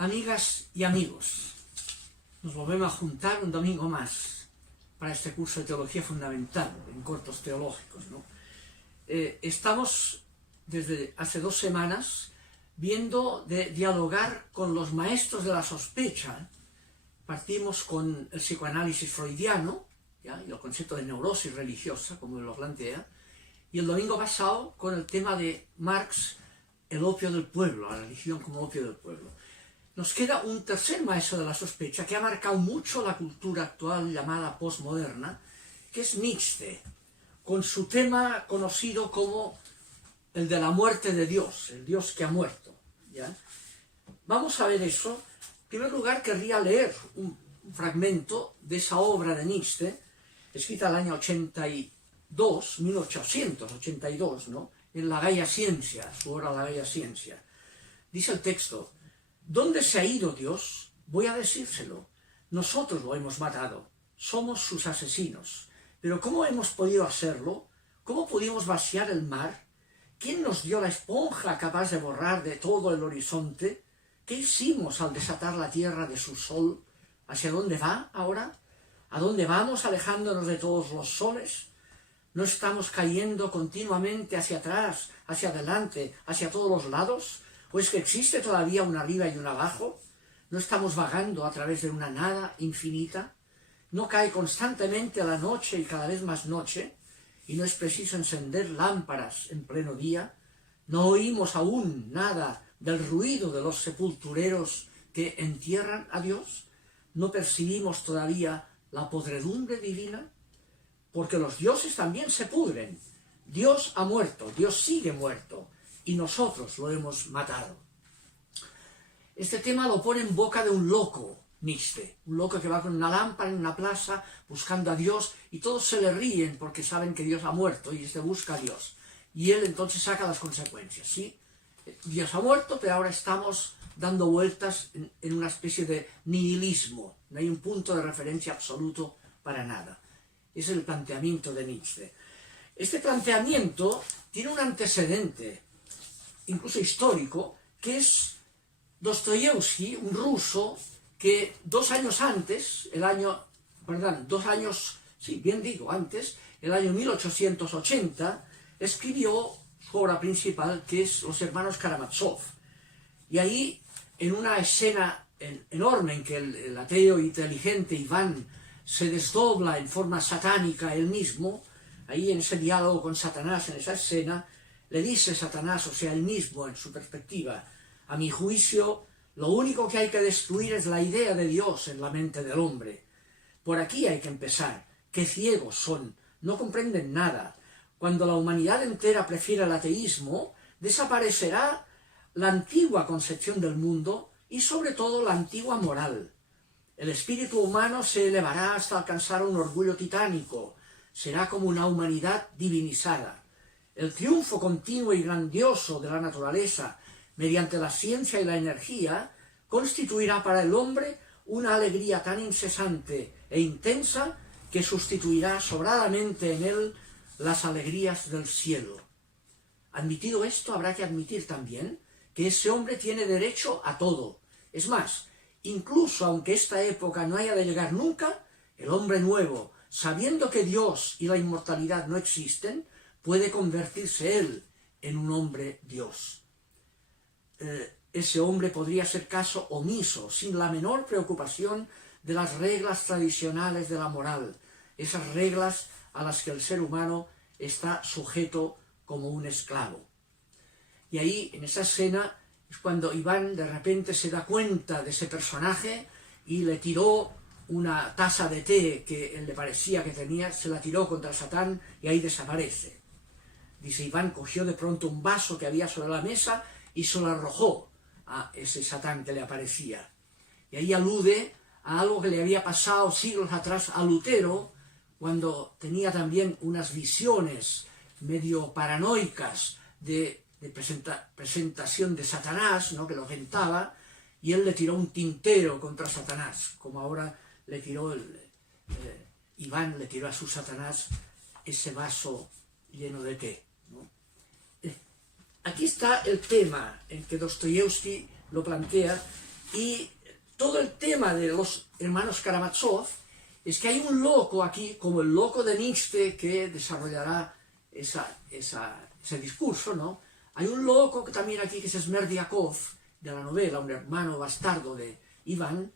Amigas y amigos, nos volvemos a juntar un domingo más para este curso de Teología Fundamental, en cortos teológicos, ¿no? Estamos desde hace 2 semanas viendo de dialogar con los maestros de la sospecha. Partimos con el psicoanálisis freudiano, ¿ya? Y el concepto de neurosis religiosa, como él lo plantea, y el domingo pasado con el tema de Marx, el opio del pueblo, la religión como opio del pueblo. Nos queda un tercer maestro de la sospecha que ha marcado mucho la cultura actual llamada postmoderna, que es Nietzsche, con su tema conocido como el de la muerte de Dios, el Dios que ha muerto, ¿ya? Vamos a ver eso. En primer lugar, querría leer un fragmento de esa obra de Nietzsche, escrita el año 1882, ¿no? En La Gaia Ciencia, su obra La Gaia Ciencia. Dice el texto: ¿dónde se ha ido Dios? Voy a decírselo. Nosotros lo hemos matado, somos sus asesinos. Pero ¿cómo hemos podido hacerlo? ¿Cómo pudimos vaciar el mar? ¿Quién nos dio la esponja capaz de borrar de todo el horizonte? ¿Qué hicimos al desatar la tierra de su sol? ¿Hacia dónde va ahora? ¿A dónde vamos alejándonos de todos los soles? ¿No estamos cayendo continuamente hacia atrás, hacia adelante, hacia todos los lados? ¿O es que existe todavía un arriba y un abajo? ¿No estamos vagando a través de una nada infinita? ¿No cae constantemente la noche y cada vez más noche? ¿Y no es preciso encender lámparas en pleno día? ¿No oímos aún nada del ruido de los sepultureros que entierran a Dios? ¿No percibimos todavía la podredumbre divina? Porque los dioses también se pudren. Dios ha muerto, Dios sigue muerto, y nosotros lo hemos matado. Este tema lo pone en boca de un loco, Nietzsche, un loco que va con una lámpara en una plaza buscando a Dios, y todos se le ríen porque saben que Dios ha muerto y este busca a Dios. Y él entonces saca las consecuencias, ¿sí? Dios ha muerto, pero ahora estamos dando vueltas en una especie de nihilismo. No hay un punto de referencia absoluto para nada. Es el planteamiento de Nietzsche. Este planteamiento tiene un antecedente, incluso histórico, que es Dostoyevsky, un ruso que 2 años antes, el año 1880, escribió su obra principal, que es Los hermanos Karamazov. Y ahí, en una escena enorme en que el ateo inteligente Iván se desdobla en forma satánica él mismo, ahí en ese diálogo con Satanás, en esa escena, le dice Satanás, o sea, él mismo, en su perspectiva: a mi juicio, lo único que hay que destruir es la idea de Dios en la mente del hombre. Por aquí hay que empezar. ¡Qué ciegos son! No comprenden nada. Cuando la humanidad entera prefiera el ateísmo, desaparecerá la antigua concepción del mundo y sobre todo la antigua moral. El espíritu humano se elevará hasta alcanzar un orgullo titánico. Será como una humanidad divinizada. El triunfo continuo y grandioso de la naturaleza mediante la ciencia y la energía constituirá para el hombre una alegría tan incesante e intensa que sustituirá sobradamente en él las alegrías del cielo. Admitido esto, habrá que admitir también que ese hombre tiene derecho a todo. Es más, incluso aunque esta época no haya de llegar nunca, el hombre nuevo, sabiendo que Dios y la inmortalidad no existen, puede convertirse él en un hombre Dios. Ese hombre podría ser caso omiso, sin la menor preocupación de las reglas tradicionales de la moral, esas reglas a las que el ser humano está sujeto como un esclavo. Y ahí, en esa escena, es cuando Iván de repente se da cuenta de ese personaje y le tiró una taza de té que él le parecía que tenía, se la tiró contra Satán y ahí desaparece. Dice, Iván cogió de pronto un vaso que había sobre la mesa y se lo arrojó a ese Satán que le aparecía. Y ahí alude a algo que le había pasado siglos atrás a Lutero, cuando tenía también unas visiones medio paranoicas de presentación de Satanás, ¿no?, que lo tentaba, y él le tiró un tintero contra Satanás, como ahora le tiró Iván le tiró a su Satanás ese vaso lleno de té, ¿no? Aquí está el tema en que Dostoyevsky lo plantea, Y todo el tema de los hermanos Karamazov es que hay un loco aquí, como el loco de Nietzsche, que desarrollará ese discurso, ¿no? Hay un loco que también aquí, que es Smerdyakov, de la novela, un hermano bastardo de Iván,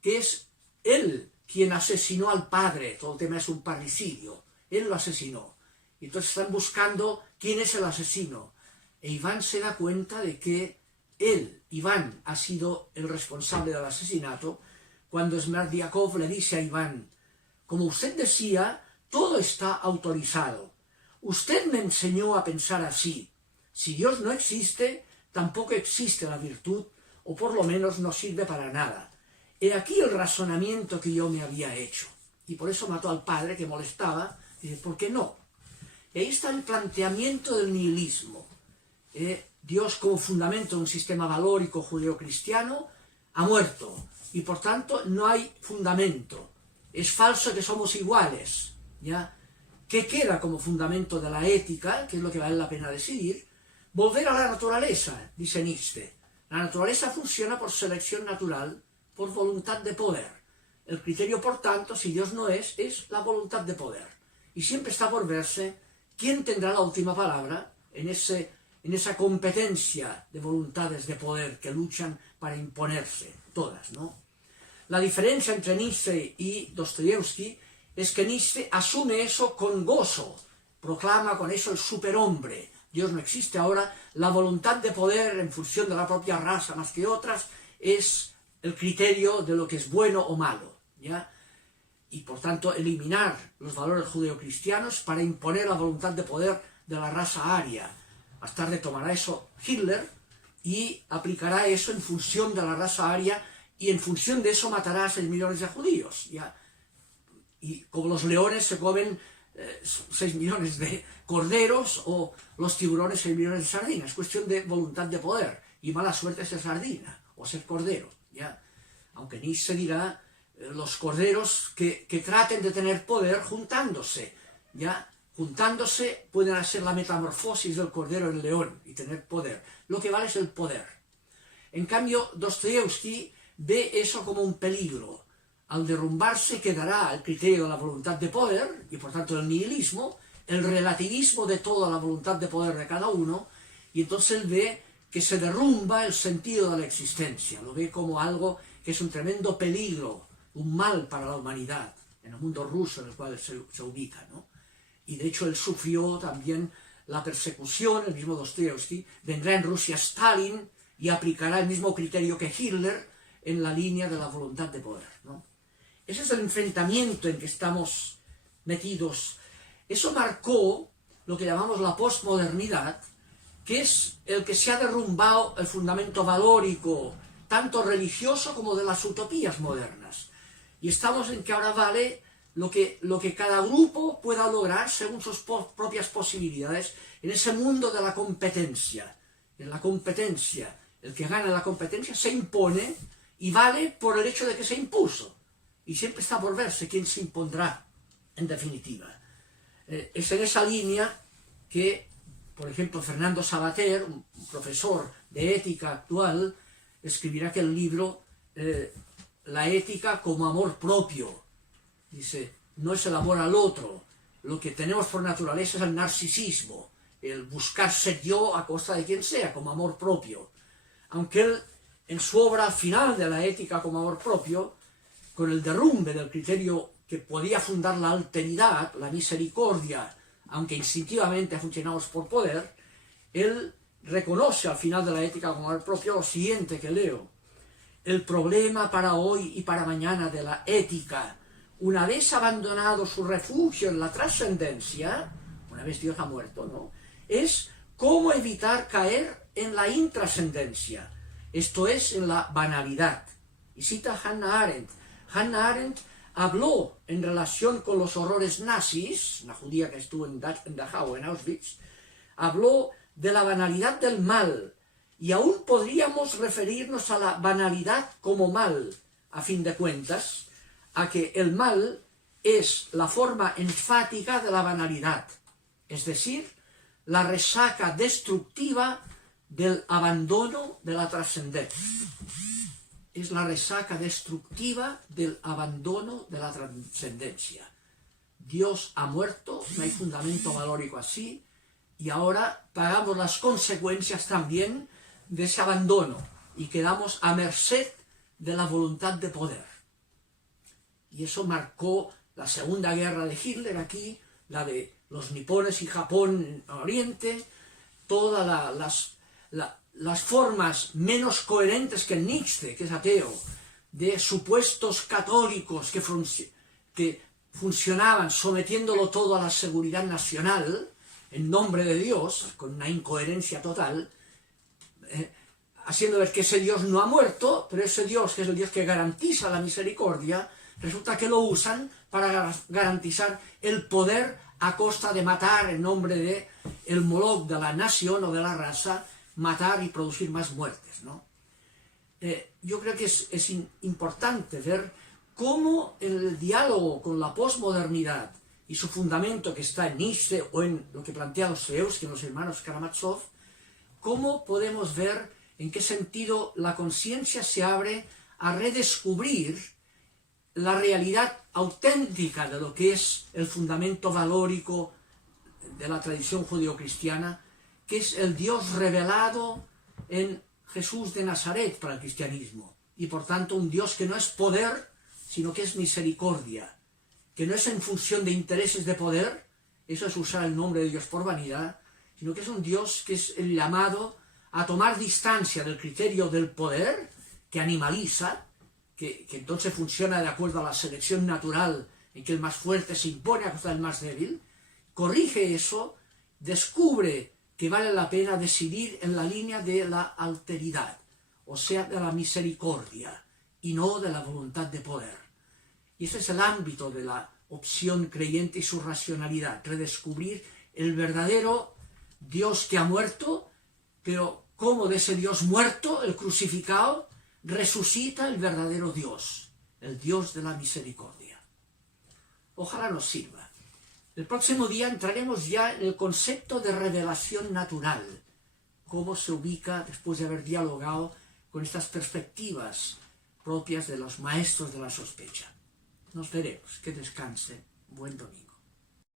que es él quien asesinó al padre. Todo el tema es un parricidio. Él lo asesinó. Y entonces están buscando quién es el asesino. E Iván se da cuenta de que él, Iván, ha sido el responsable del asesinato, cuando Smerdyakov le dice a Iván: como usted decía, todo está autorizado. Usted me enseñó a pensar así. Si Dios no existe, tampoco existe la virtud, o por lo menos no sirve para nada. He aquí el razonamiento que yo me había hecho. Y por eso mató al padre, que molestaba. Y dice, ¿por qué no? Y ahí está el planteamiento del nihilismo. Dios, como fundamento de un sistema valórico judeocristiano, ha muerto. Y por tanto no hay fundamento. Es falso que somos iguales, ¿ya? ¿Qué queda como fundamento de la ética? Que es lo que vale la pena decidir. Volver a la naturaleza, dice Nietzsche. La naturaleza funciona por selección natural, por voluntad de poder. El criterio, por tanto, si Dios no es la voluntad de poder. Y siempre está por verse quién tendrá la última palabra en esa competencia de voluntades de poder que luchan para imponerse, todas, ¿no? La diferencia entre Nietzsche y Dostoyevsky es que Nietzsche asume eso con gozo, proclama con eso el superhombre. Dios no existe. Ahora, la voluntad de poder en función de la propia raza más que otras es el criterio de lo que es bueno o malo, ¿ya? Y por tanto eliminar los valores judeocristianos para imponer la voluntad de poder de la raza aria. Más tarde tomará eso Hitler y aplicará eso en función de la raza aria, y en función de eso matará a 6 millones de judíos, ¿ya? Y como los leones se comen 6 millones de corderos, o los tiburones 6 millones de sardinas. Es cuestión de voluntad de poder, y mala suerte ser sardina o ser cordero, ¿ya? Aunque Nietzsche dirá los corderos que traten de tener poder juntándose, ¿ya? Juntándose pueden hacer la metamorfosis del cordero en león y tener poder. Lo que vale es el poder. En cambio, Dostoyevsky ve eso como un peligro. Al derrumbarse quedará el criterio de la voluntad de poder, y por tanto el nihilismo, el relativismo de toda la voluntad de poder de cada uno, y entonces él ve que se derrumba el sentido de la existencia, lo ve como algo que es un tremendo peligro, un mal para la humanidad, en el mundo ruso en el cual se ubica, ¿no? Y de hecho él sufrió también la persecución, el mismo Dostoyevsky, vendrá en Rusia Stalin y aplicará el mismo criterio que Hitler en la línea de la voluntad de poder, ¿no? Ese es el enfrentamiento en que estamos metidos. Eso marcó lo que llamamos la posmodernidad, que es el que se ha derrumbado el fundamento valórico, tanto religioso como de las utopías modernas. Y estamos en que ahora vale lo que cada grupo pueda lograr según sus propias posibilidades en ese mundo de la competencia. En la competencia, el que gana la competencia se impone y vale por el hecho de que se impuso. Y siempre está por verse quién se impondrá, en definitiva. Es en esa línea que, por ejemplo, Fernando Savater, un profesor de ética actual, escribirá aquel libro, La ética como amor propio. Dice, no es el amor al otro, lo que tenemos por naturaleza es el narcisismo, el buscar ser yo a costa de quien sea, como amor propio. Aunque él, en su obra final de la ética como amor propio, con el derrumbe del criterio que podía fundar la alteridad, la misericordia, aunque instintivamente funcionamos por poder, él reconoce al final de la ética como amor propio lo siguiente que leo: el problema para hoy y para mañana de la ética, una vez abandonado su refugio en la trascendencia, una vez Dios ha muerto, ¿no?, es cómo evitar caer en la intrascendencia, esto es, en la banalidad. Y cita Hannah Arendt. Hannah Arendt habló en relación con los horrores nazis, una judía que estuvo en Dachau, en Auschwitz, habló de la banalidad del mal, y aún podríamos referirnos a la banalidad como mal, a fin de cuentas, a que el mal es la forma enfática de la banalidad, es decir, la resaca destructiva del abandono de la trascendencia. es la resaca destructiva del abandono de la trascendencia. Dios ha muerto, no hay fundamento valórico así, y ahora pagamos las consecuencias también de ese abandono y quedamos a merced de la voluntad de poder. Y eso marcó la Segunda Guerra de Hitler aquí, la de los nipones y Japón en Oriente, todas las formas menos coherentes que el Nietzsche, que es ateo, de supuestos católicos que funcionaban sometiéndolo todo a la seguridad nacional, en nombre de Dios, con una incoherencia total, haciendo ver que ese Dios no ha muerto, pero ese Dios, que es el Dios que garantiza la misericordia, resulta que lo usan para garantizar el poder a costa de matar en nombre de el Moloch de la nación o de la raza, matar y producir más muertes, ¿no? Yo creo que es importante ver cómo el diálogo con la posmodernidad y su fundamento que está en Nietzsche o en lo que plantea Dostoyevski en los hermanos Karamazov, cómo podemos ver en qué sentido la conciencia se abre a redescubrir la realidad auténtica de lo que es el fundamento valórico de la tradición judeocristiana, que es el Dios revelado en Jesús de Nazaret para el cristianismo, y por tanto un Dios que no es poder, sino que es misericordia, que no es en función de intereses de poder, eso es usar el nombre de Dios por vanidad, sino que es un Dios que es el llamado a tomar distancia del criterio del poder, que animaliza, que entonces funciona de acuerdo a la selección natural, en que el más fuerte se impone a costa del más débil, corrige eso, descubre que vale la pena decidir en la línea de la alteridad, o sea, de la misericordia, y no de la voluntad de poder. Y ese es el ámbito de la opción creyente y su racionalidad, redescubrir el verdadero Dios que ha muerto, pero cómo de ese Dios muerto, el crucificado, resucita el verdadero Dios, el Dios de la misericordia. Ojalá nos sirva. El próximo día entraremos ya en el concepto de revelación natural, cómo se ubica después de haber dialogado con estas perspectivas propias de los maestros de la sospecha. Nos veremos. Que descanse. Buen domingo.